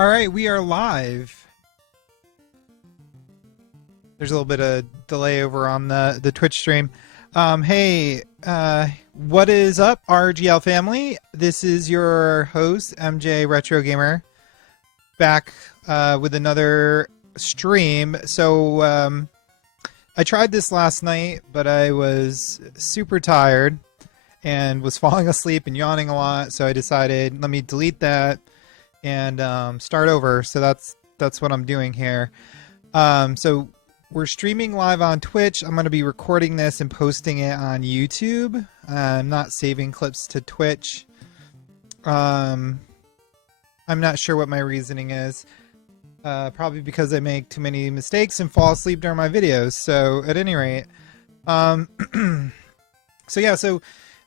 All right, we are live. There's a little bit of delay over on the Twitch stream. Hey, what is up, RGL Family? This is your host, MJ Retro Gamer, back with another stream. So I tried this last night, but I was super tired and was falling asleep and yawning a lot. So I decided, let me delete that and start over. So that's what I'm doing here. So we're streaming live on Twitch. I'm going to be recording this and posting it on YouTube. I'm not saving clips to Twitch. I'm not sure what my reasoning is. Probably because I make too many mistakes and fall asleep during my videos. So at any rate, so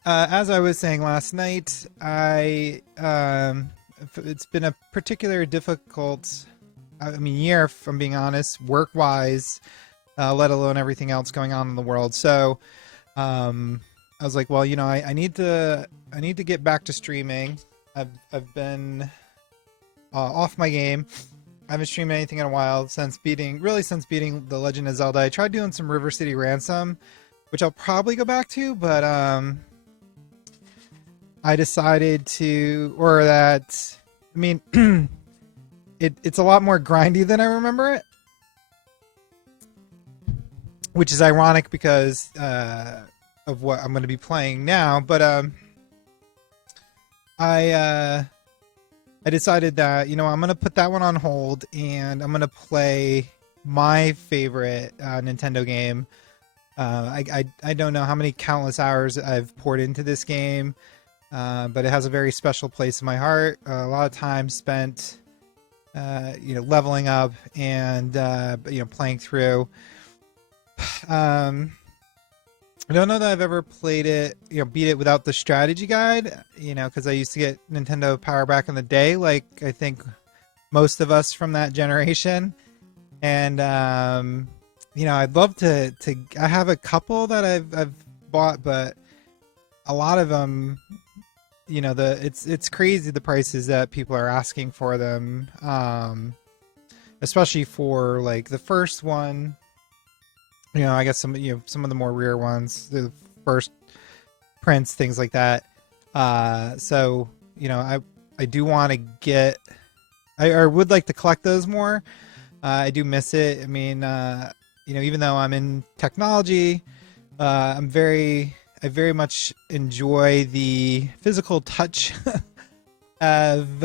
as I was saying last night, it's been a particular difficult, year, if I'm being honest, work-wise, let alone everything else going on in the world. So I was like, well, I need to get back to streaming. I've been off my game. I haven't streamed anything in a while since beating The Legend of Zelda. I tried doing some River City Ransom, which I'll probably go back to, but I decided to, it's a lot more grindy than I remember it, which is ironic because of what I'm going to be playing now. But I decided that I'm going to put that one on hold and I'm going to play my favorite Nintendo game. I don't know how many countless hours I've poured into this game. But it has a very special place in my heart. A lot of time spent, leveling up and, playing through. I don't know that I've ever played it, beat it without the strategy guide, because I used to get Nintendo Power back in the day, like I think most of us from that generation. And, I'd love to, I have a couple that I've bought, but a lot of them, it's crazy the prices that people are asking for them, especially for like the first one. I guess some of the more rare ones, the first prints, things like that. So I do want to get. I would like to collect those more. I do miss it. Even though I'm in technology, I very much enjoy the physical touch of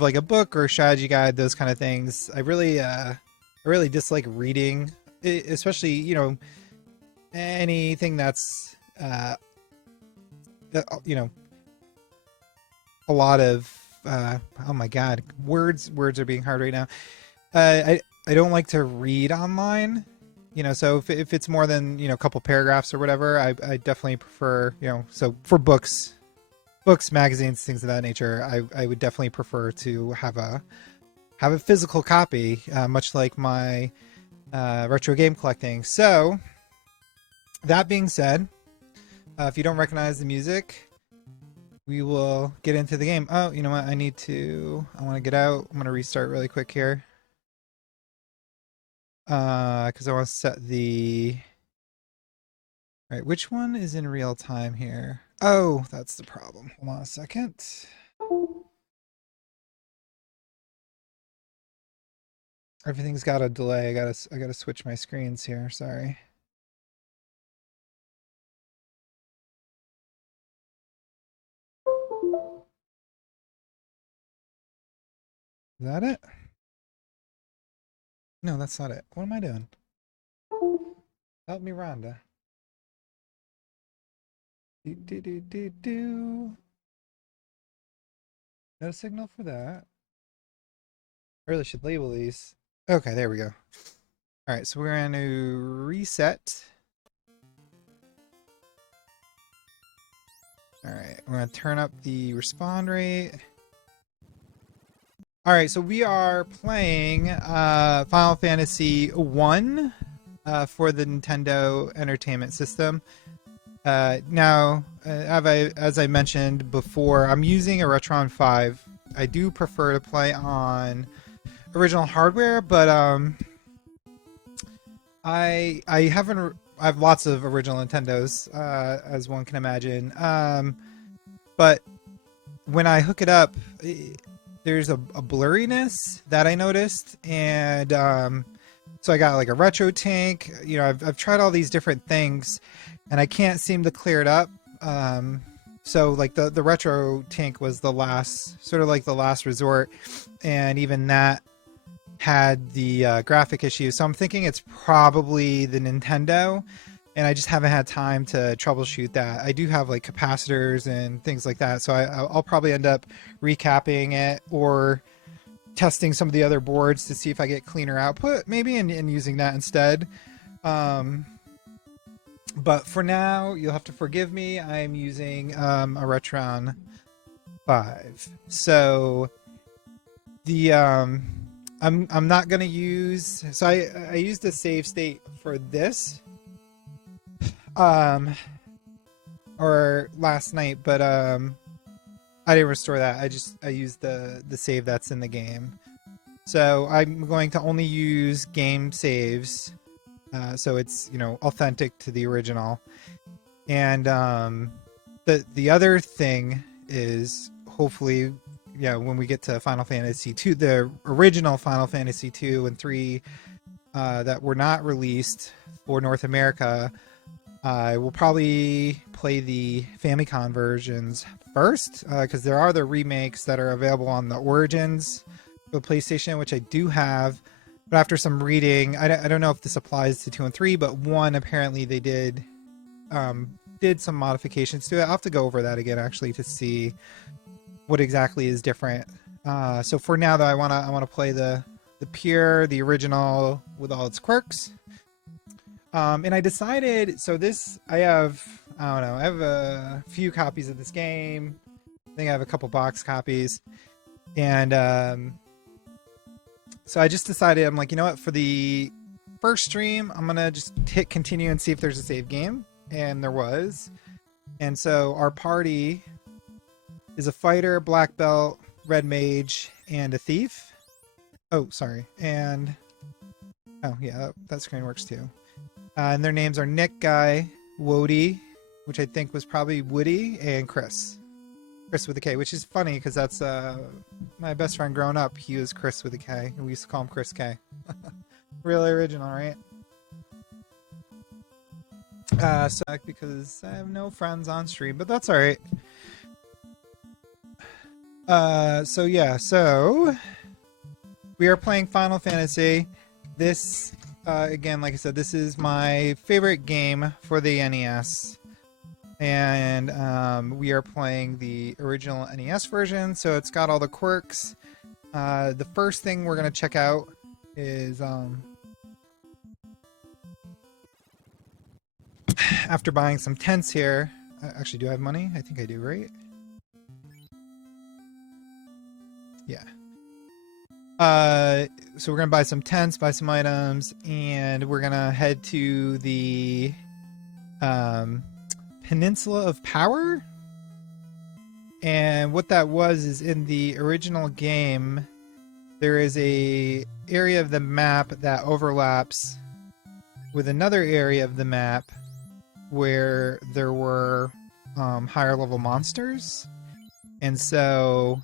like a book or a strategy guide, those kind of things. I really dislike reading, especially anything that's a lot of oh my god, words are being hard right now. I don't like to read online. So if it's more than, a couple paragraphs or whatever, I definitely prefer, so for books, magazines, things of that nature, I would definitely prefer to have a physical copy, much like my retro game collecting. So that being said, if you don't recognize the music, we will get into the game. Oh, you know what? I want to get out. I'm going to restart really quick here. Because I want to set the. All right, which one is in real time here? Oh, that's the problem. Hold on a second. Everything's got a delay. I gotta switch my screens here. Sorry. Is that it? No, that's not it. What am I doing? Help me, Rhonda. Do. No signal for that. I really should label these. Okay, there we go. All right, so we're going to reset. All right, we're going to turn up the respawn rate. All right, so we are playing Final Fantasy 1 for the Nintendo Entertainment System. Now, as I mentioned before, I'm using a Retron 5 I do prefer to play on original hardware, but I haven't. I have lots of original Nintendos, as one can imagine. But when I hook it up, there's a blurriness that I noticed, and so I got like a retro tank. You know, I've tried all these different things, and I can't seem to clear it up. So like the retro tank was the last, sort of like the last resort, and even that had the graphic issue. So I'm thinking it's probably the Nintendo, and I just haven't had time to troubleshoot that. I do have like capacitors and things like that, so I'll probably end up recapping it or testing some of the other boards to see if I get cleaner output, maybe, and using that instead. But for now, you'll have to forgive me. I'm using a Retron 5. So the I'm not gonna use. So I used a save state for this or last night, but I didn't restore that. I used the save that's in the game. So I'm going to only use game saves. So it's, you know, authentic to the original. And the other thing is, hopefully, yeah, when we get to Final Fantasy 2, the original Final Fantasy 2 and 3 that were not released for North America, I will probably play the Famicom versions first, because there are the remakes that are available on the Origins for the PlayStation, which I do have. But after some reading, I don't know if this applies to 2 and 3, but 1, apparently they did some modifications to it. I'll have to go over that again, actually, to see what exactly is different. So for now, though, I wanna play the original with all its quirks. And I decided, so this, I have a few copies of this game. I think I have a couple box copies. And so I just decided, I'm like, you know what, for the first stream, I'm going to just hit continue and see if there's a save game. And there was. And so our party is a fighter, black belt, red mage, and a thief. Oh, sorry. And, oh yeah, that screen works too. And their names are Nick, Guy, Wody, which I think was probably Woody, and Chris. Chris with a K, which is funny because that's my best friend growing up. He was Chris with a K, and we used to call him Chris K. Really original, right? So because I have no friends on stream, but that's all right. So yeah, so we are playing Final Fantasy. This, again, like I said, this is my favorite game for the NES. And we are playing the original NES version, so it's got all the quirks. The first thing we're going to check out is, after buying some tents here, actually, do I have money? I think I do, right? Yeah. So we're going to buy some tents, buy some items, and we're going to head to the Peninsula of Power. And what that was is, in the original game, there is a area of the map that overlaps with another area of the map where there were higher level monsters. And so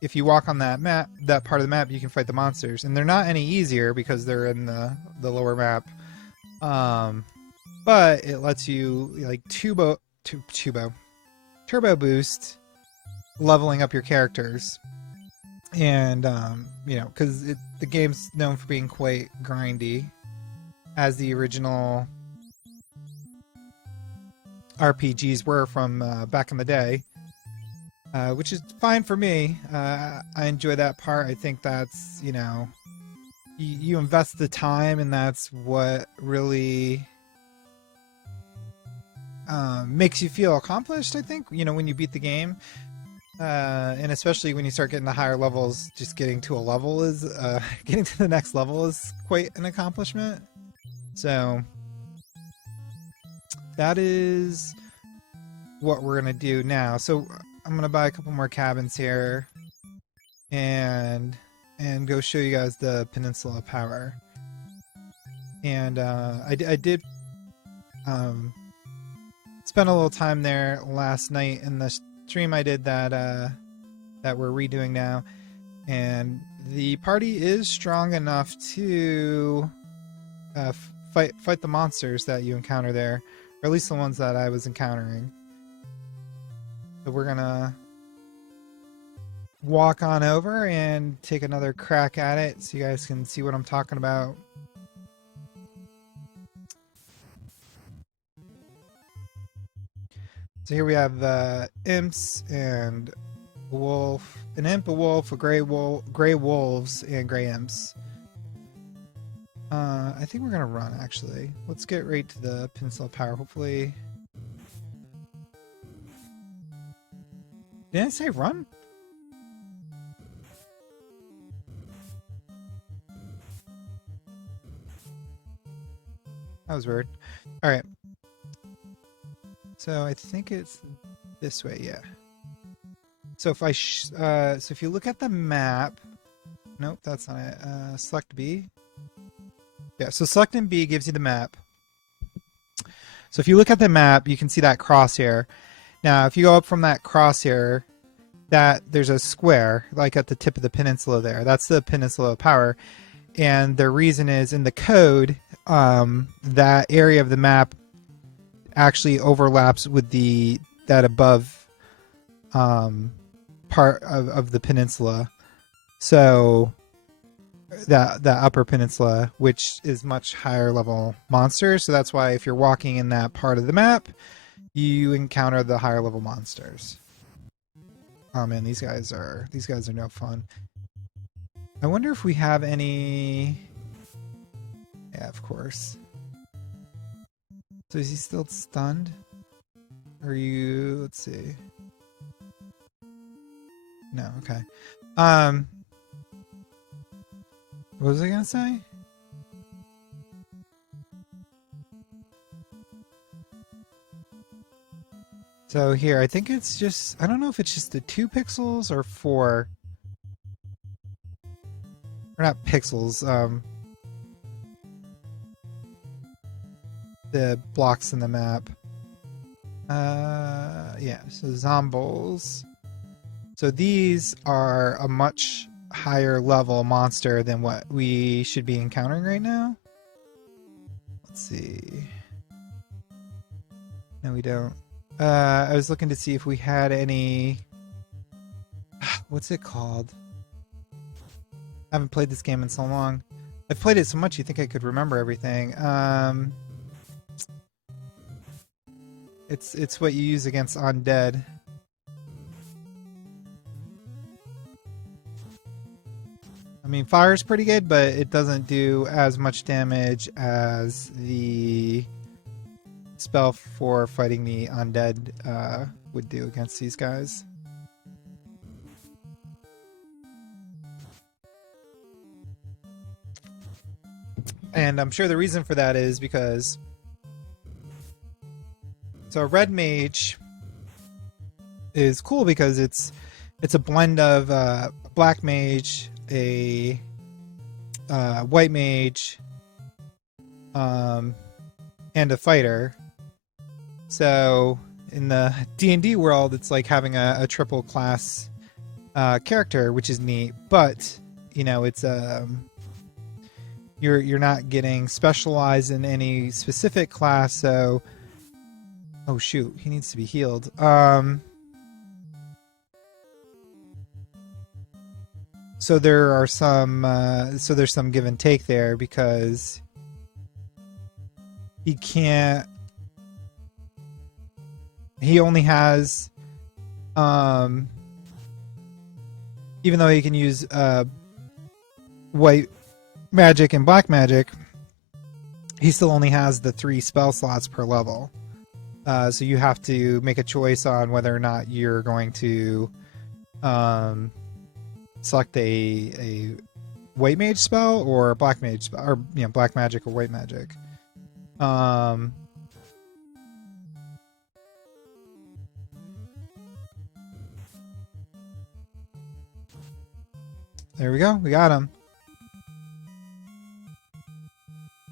if you walk on that map, that part of the map, you can fight the monsters, and they're not any easier because they're in the lower map. But it lets you like turbo boost leveling up your characters. And you know, because the game's known for being quite grindy, as the original RPGs were from back in the day, which is fine for me. I enjoy that part. I think that's, you know, you invest the time, and that's what really makes you feel accomplished, I think, you know, when you beat the game. And especially when you start getting to higher levels, just getting to a level is getting to the next level is quite an accomplishment. So that is what we're gonna do now. So I'm gonna buy a couple more cabins here, and go show you guys the Peninsula of Power. And I did spend a little time there last night in the stream I did that that we're redoing now, and the party is strong enough to fight the monsters that you encounter there, or at least the ones that I was encountering. So we're gonna walk on over and take another crack at it so you guys can see what I'm talking about. So here we have imps and a wolf, an imp, a wolf, a gray wolves, and gray imps. I think we're gonna run, actually. Let's get right to the Peninsula of Power, hopefully. Didn't I say run? That was weird. Alright. So I think it's this way, yeah. So if so if you look at the map, nope, that's not it. Select B. Yeah, so selecting B gives you the map. So if you look at the map, you can see that crosshair. Now, if you go up from that crosshair, there's a square, like at the tip of the peninsula there. That's the Peninsula of Power. And the reason is in the code, that area of the map actually overlaps with that above part of the peninsula. So that upper peninsula, which is much higher level monsters. So that's why if you're walking in that part of the map, you encounter the higher level monsters. Oh man, these guys are no fun. I wonder if we have any. Yeah, of course. So is he still stunned? Are you? Let's see. No, okay. What was I gonna say? So here, I think it's just, I don't know if it's just the 2 pixels or 4. Or not pixels, the blocks in the map. Yeah, so Zombols. So these are a much higher level monster than what we should be encountering right now. Let's see. No, we don't. I was looking to see if we had any. What's it called? I haven't played this game in so long. I've played it so much you think I could remember everything. It's what you use against undead. I mean, fire's pretty good, but it doesn't do as much damage as the spell for fighting the undead would do against these guys. And I'm sure the reason for that is because a red mage is cool because it's a blend of a black mage, a white mage, and a fighter. So in the D&D world, it's like having a triple class character, which is neat. But you know, it's you're not getting specialized in any specific class. So, oh shoot, he needs to be healed. So there are some so there's some give and take there because he can't. He only has, even though he can use white magic and black magic, he still only has the 3 spell slots per level. So you have to make a choice on whether or not you're going to select a white mage spell or a black mage spell, or black magic or white magic. There we go. We got him.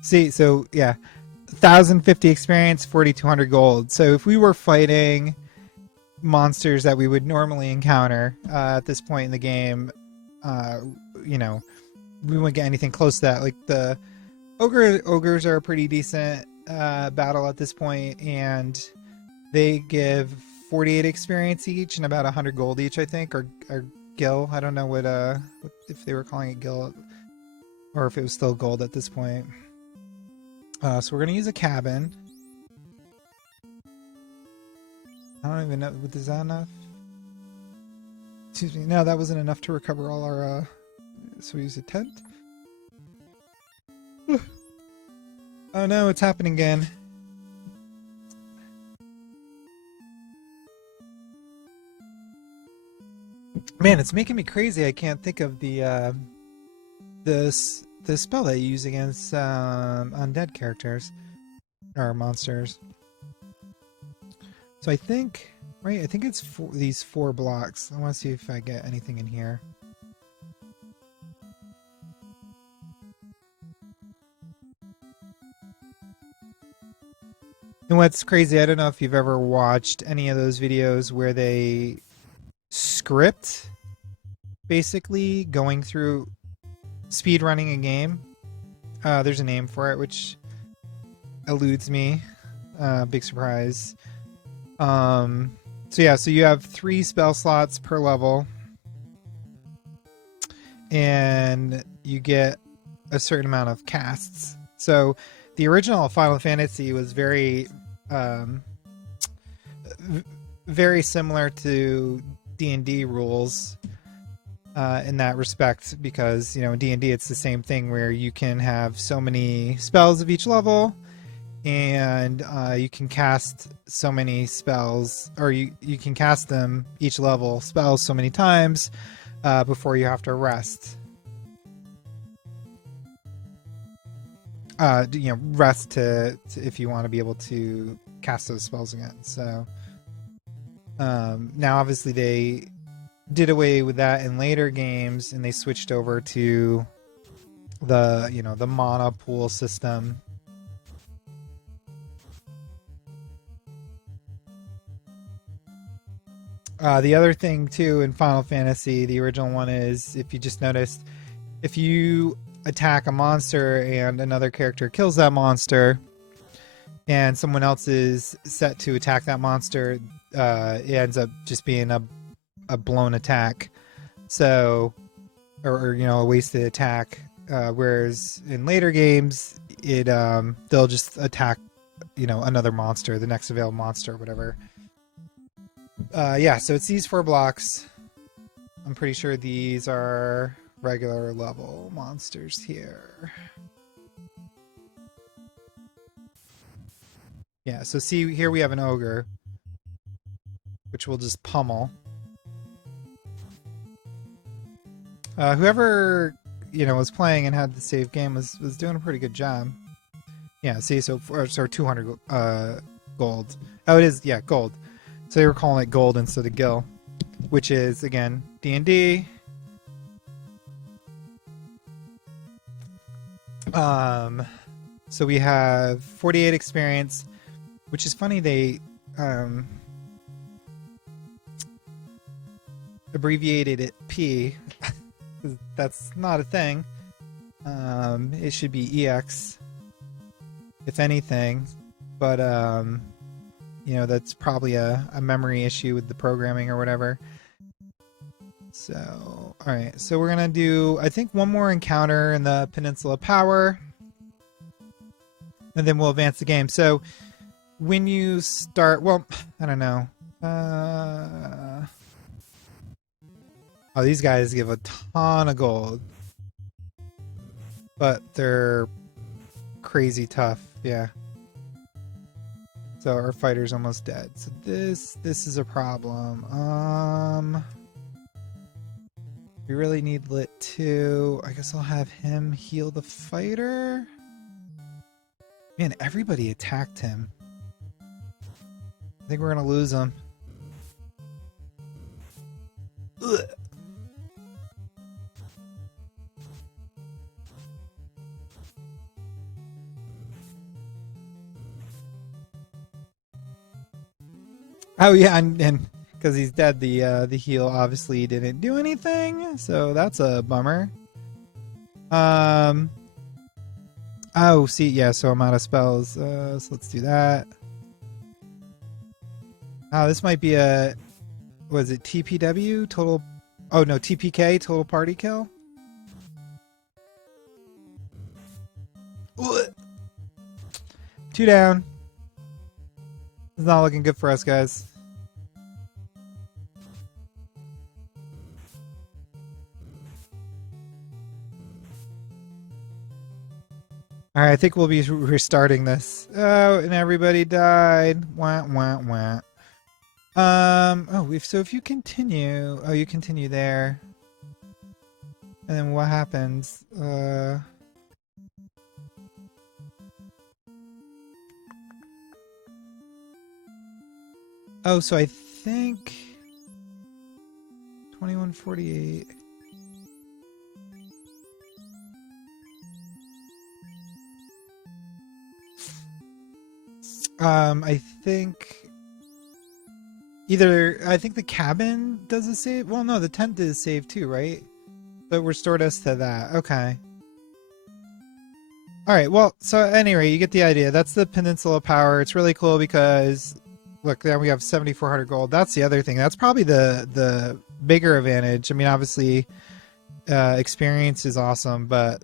See, so yeah, 1,050 experience, 4,200 gold. So if we were fighting monsters that we would normally encounter at this point in the game, you know, we wouldn't get anything close to that. Like the ogres are a pretty decent battle at this point, and they give 48 experience each and about 100 gold each, I think, or gil. I don't know what if they were calling it gil or if it was still gold at this point. So we're gonna use a cabin. I don't even know. Is that enough? Excuse me. No, that wasn't enough to recover all our. So we use a tent. Oh no, it's happening again. Man, it's making me crazy. I can't think of the spell that you use against undead characters or monsters. So I think, right? I think it's these 4 blocks. I want to see if I get anything in here. And what's crazy, I don't know if you've ever watched any of those videos where they script basically going through speed running a game. There's a name for it, which eludes me. Big surprise. So yeah, so you have 3 spell slots per level, and you get a certain amount of casts. So the original Final Fantasy was very very similar to D&D rules in that respect, because in D&D it's the same thing where you can have so many spells of each level, and you can cast so many spells, or you can cast them each level spells so many times before you have to rest. Rest to if you want to be able to cast those spells again. So now obviously they did away with that in later games, and they switched over to the mana pool system. The other thing too in Final Fantasy, the original one, is, if you just noticed, if you attack a monster and another character kills that monster, and someone else is set to attack that monster, it ends up just being a blown attack. So, or a wasted attack. Whereas in later games, they'll just attack, another monster, the next available monster, or whatever. Yeah, so it's these 4 blocks. I'm pretty sure these are regular level monsters here. Yeah, so see, here we have an ogre, which we'll just pummel. Whoever was playing and had the save game was doing a pretty good job. Yeah, see, so 200 gold. Oh, it is, yeah, gold. So they were calling it gold instead of gil, which is, again, D&D. So we have 48 experience, which is funny, they abbreviated it P. That's not a thing. It should be EX, if anything, but that's probably a memory issue with the programming or whatever. So, alright, so we're gonna do, I think, one more encounter in the Peninsula of Power, and then we'll advance the game. So when you start, well, I don't know. Oh, these guys give a ton of gold, but they're crazy tough. Yeah. So our fighter's almost dead. So this is a problem. We really need Lit 2. I guess I'll have him heal the fighter. Man, everybody attacked him. I think we're gonna lose him. Ugh. Oh yeah, and because he's dead, the heal obviously didn't do anything, so that's a bummer. Um. Oh, see, yeah. So I'm out of spells. So let's do that. Oh, this might be a. Was it TPW total? Oh no, TPK total party kill. Ugh. Two down. It's not looking good for us, guys. All right, I think we'll be restarting this. Oh, and everybody died. Wah wah wah. Oh, so if you continue, oh, you continue there, and then what happens? Oh, so I think 2148. I think I think the cabin does a save. Well, no, the tent does save too, right? But restored us to that. Okay. All right. Well, so anyway, you get the idea. That's the Peninsula of Power. It's really cool because look, there we have 7,400 gold. That's the other thing. That's probably the bigger advantage. I mean, obviously, experience is awesome, but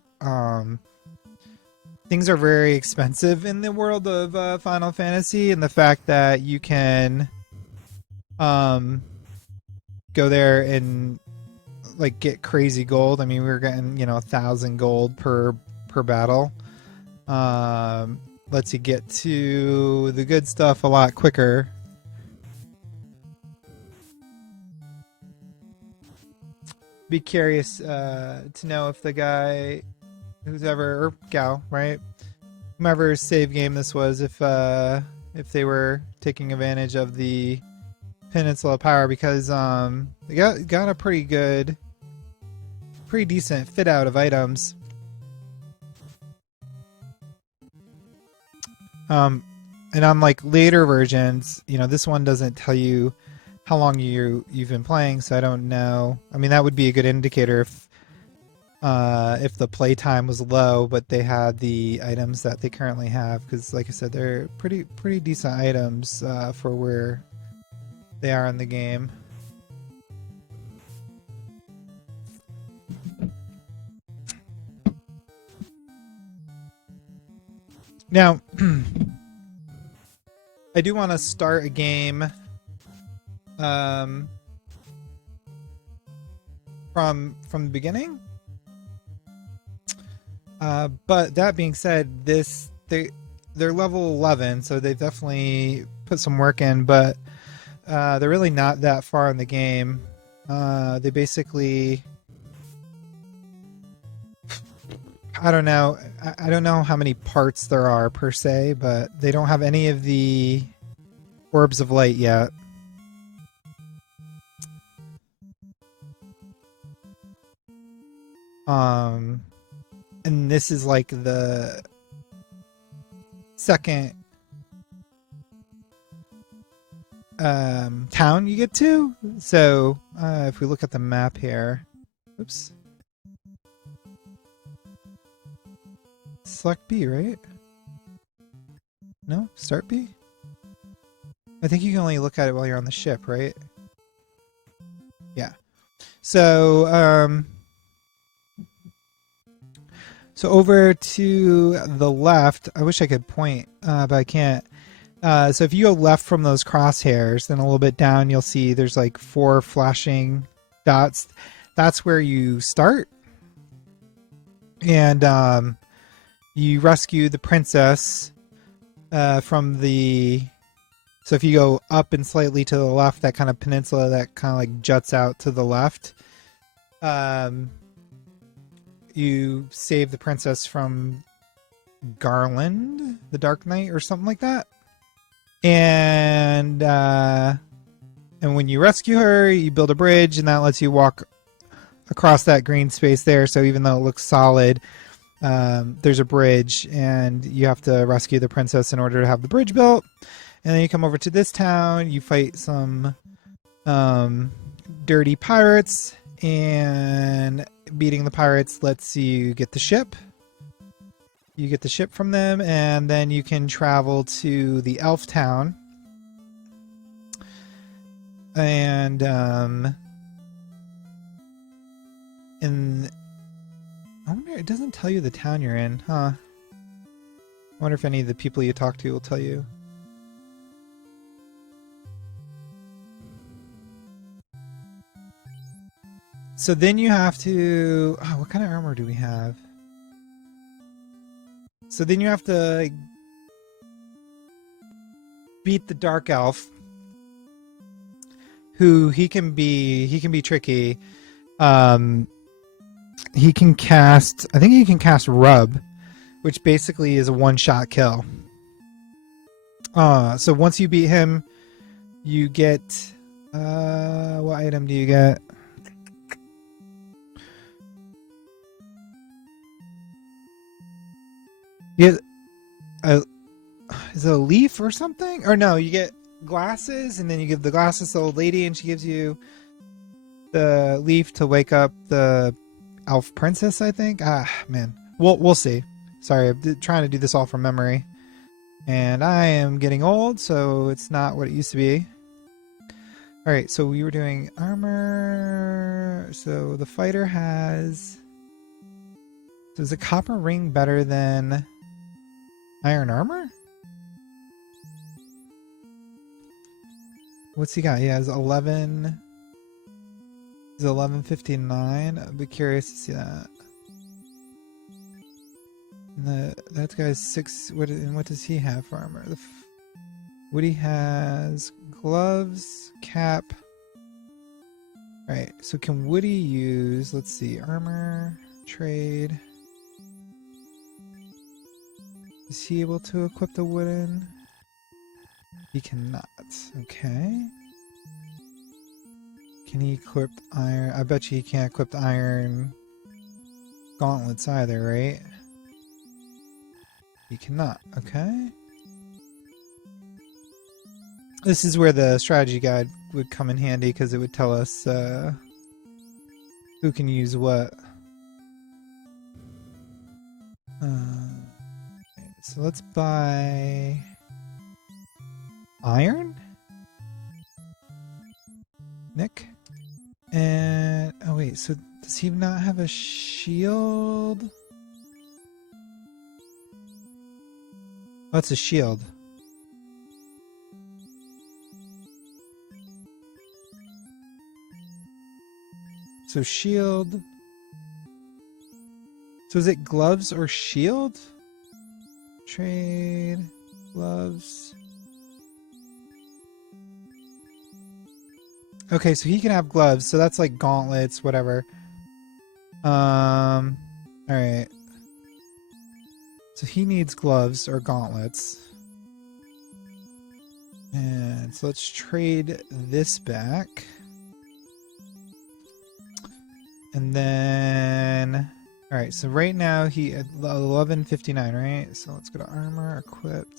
things are very expensive in the world of Final Fantasy, and the fact that you can go there and like get crazy gold. I mean, we were getting 1,000 gold per battle. Lets you get to the good stuff a lot quicker. Be curious to know if the guy who's ever, or gal, right? Whomever's save game this was, if they were taking advantage of the Peninsula of Power, because they got a pretty decent fit out of items. And unlike later versions, this one doesn't tell you how long you've been playing, so I don't know. I mean, that would be a good indicator if the playtime was low, but they had the items that they currently have, because like I said, they're pretty decent items for where they are in the game. Now, I do want to start a game from the beginning. But that being said, they're level 11, so they've definitely put some work in, but they're really not that far in the game. They basically, I don't know how many parts there are per se, but they don't have any of the orbs of light yet. And this is like the second town you get to. So if we look at the map here, oops, select B, right? No, start B. I think you can only look at it while you're on the ship, right? Yeah. So so over to the left, I wish I could point, but I can't. So if you go left from those crosshairs, then a little bit down, you'll see there's like 4 flashing dots. That's where you start. And you rescue the princess from the... So if you go up and slightly to the left, that kind of peninsula that kind of like juts out to the left, you save the princess from Garland, the Dark Knight, or something like that. And when you rescue her, you build a bridge, and that lets you walk across that green space there. So even though it looks solid, there's a bridge, and you have to rescue the princess in order to have the bridge built. And then you come over to this town, you fight some dirty pirates, and beating the pirates lets you get the ship. You get the ship from them, and then you can travel to the elf town. And I wonder, it doesn't tell you the town you're in, huh? I wonder if any of the people you talk to will tell you. So then you have to... Oh, what kind of armor do we have? So then you have to beat the Dark Elf, who he can be tricky. He can cast... I think he can cast Rub, which basically is a one-shot kill. So once you beat him, you get... what item do you get? You get is it a leaf or something? Or no, you get glasses, and then you give the glasses to the old lady, and she gives you the leaf to wake up the elf princess, I think. Ah, man. We'll see. Sorry, I'm trying to do this all from memory. And I am getting old, so it's not what it used to be. Alright, so we were doing armor. So the fighter has... So is a copper ring better than iron armor? What's he got? He has 11... He's 1159. I'd be curious to see that. And that guy's 6... What does he have for armor? Woody has gloves, cap. Alright, so can Woody use... Let's see. Armor, trade... Is he able to equip the wooden? He cannot. Okay. Can he equip iron? I bet you he can't equip the iron gauntlets either, right? He cannot. Okay. This is where the strategy guide would come in handy, because it would tell us who can use what. So let's buy iron, Nick, and oh wait, so does he not have a shield? Oh, it's a shield. So shield. So is it gloves or shield? Trade, gloves. Okay, so he can have gloves, so that's like gauntlets, whatever. Alright. So he needs gloves or gauntlets. And so let's trade this back. And then... Alright, so right now he at 1159, right? So let's go to armor, equipped.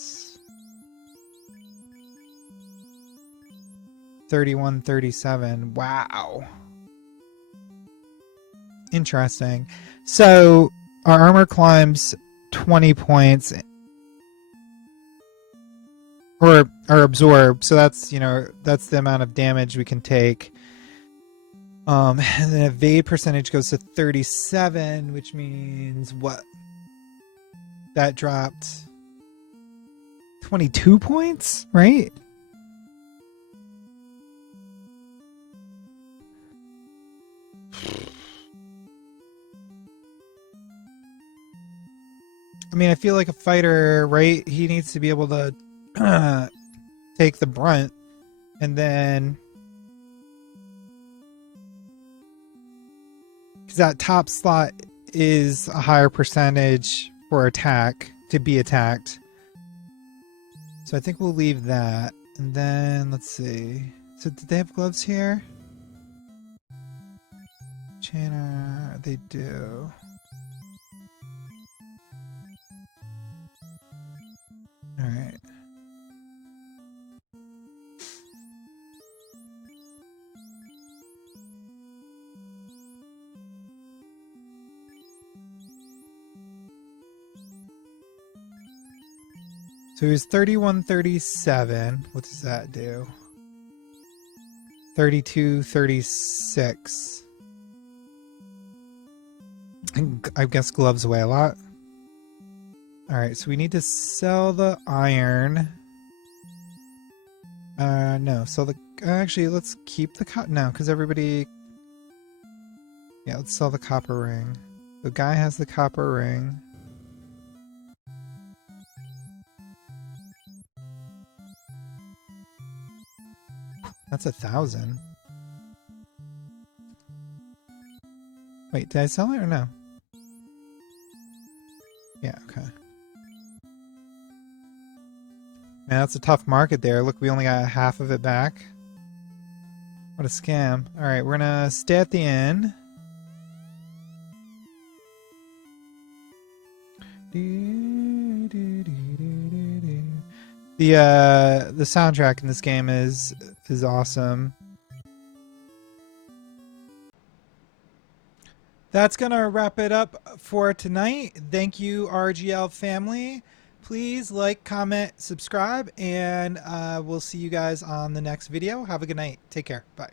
3137. Wow. Interesting. So our armor climbs 20 points or absorb. So that's, that's the amount of damage we can take. And then evade percentage goes to 37, which means what? That dropped 22 points, right? I mean, I feel like a fighter, right? He needs to be able to take the brunt, and then... Because that top slot is a higher percentage for attack, to be attacked. So I think we'll leave that. And then, let's see. So did they have gloves here? Chainer, they do. Alright. So he was 3137. What does that do? 3236. I guess gloves weigh a lot. Alright, so we need to sell the iron. No, sell the... Actually, let's keep the copper... No, because everybody... Yeah, let's sell the copper ring. The guy has the copper ring. That's 1,000. Wait, did I sell it or no? Yeah, okay. Man, that's a tough market there. Look, we only got half of it back. What a scam. Alright, we're gonna stay at the inn. The soundtrack in this game is awesome. That's gonna wrap it up for tonight. Thank you, RGL family. Please like, comment, subscribe, and we'll see you guys on the next video. Have a good night. Take care. Bye.